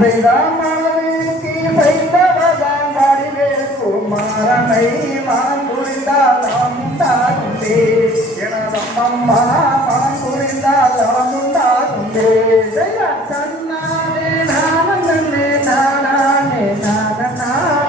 செய்தாமனுக்கு செய்தவதான் வடிவேல் குமாரனை மனம் புரிந்தால் உண்டாகுண்டே எனதம்மம்மா மனம் புரிந்தால் உண்டாகுண்டே தன்னானே நானே நானே நானே நானே நானே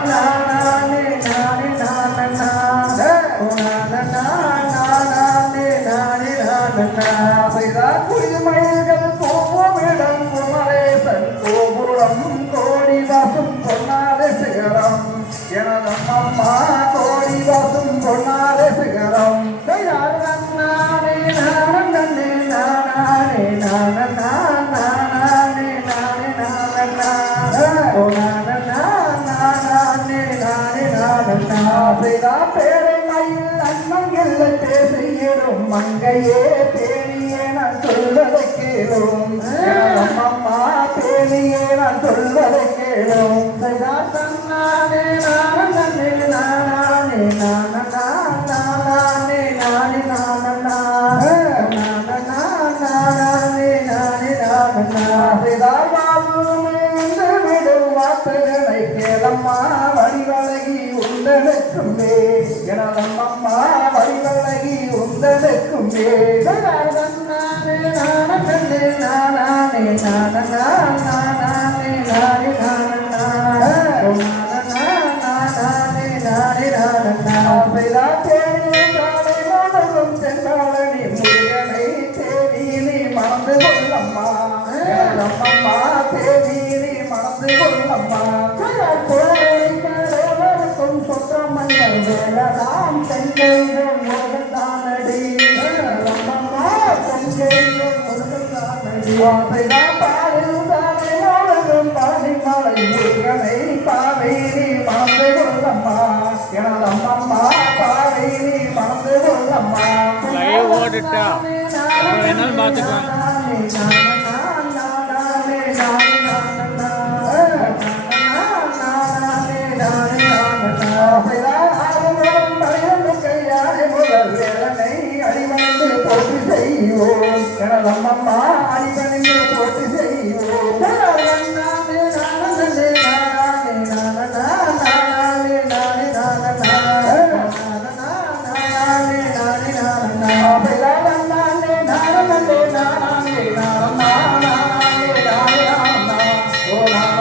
குடிமயில்கள் போவோமிடம் குமரேசன் கோபுரம் கோடி வாசும் பொன்னாலே சிகரம் எனதம்மம்மா கோடி வாசும் பொன்னாலே சிகரம் நானே நானே நானே நானே நானே பேரை மயில் அன்னம் இல்லை பேசியிடும் மங்கையே பேணியே நான் சொல்வதை கேளும் அம்மா பேணியே நான் சொல்வதை கேளும் நானே நானே நானே நானே நானே நானே வார்த்தைகளை கேளம்மா வடிவழகி உந்தனுக்குமே எனதம்மம்மா வடிவழகி உந்தனுக்குமே நானே நானே நானே நானே மறந்து கொள்ளம்மா அம்மா தேவி நீ மறந்து கொள்ளம்மா கோரிக்கும் சொத்தமங்கள் வேலராம் செங்கைகள் முருகத்தானடி அம்மா செங்கைகள் முருகத்தானடி பாலில் பாடிமலை முருகனை பாவை நீ மறந்து கொள்ளம்மா எனதம்மம்மா பாவை நீ மறந்து கொள்ளம்மா ஓடிட்டா வேணாலும் பார்த்துக்கலாம். அடிமணிந்து போட்டு செய்வோம் எனதம்மம்மா அடிமணிந்து போட்டு செய்வோம்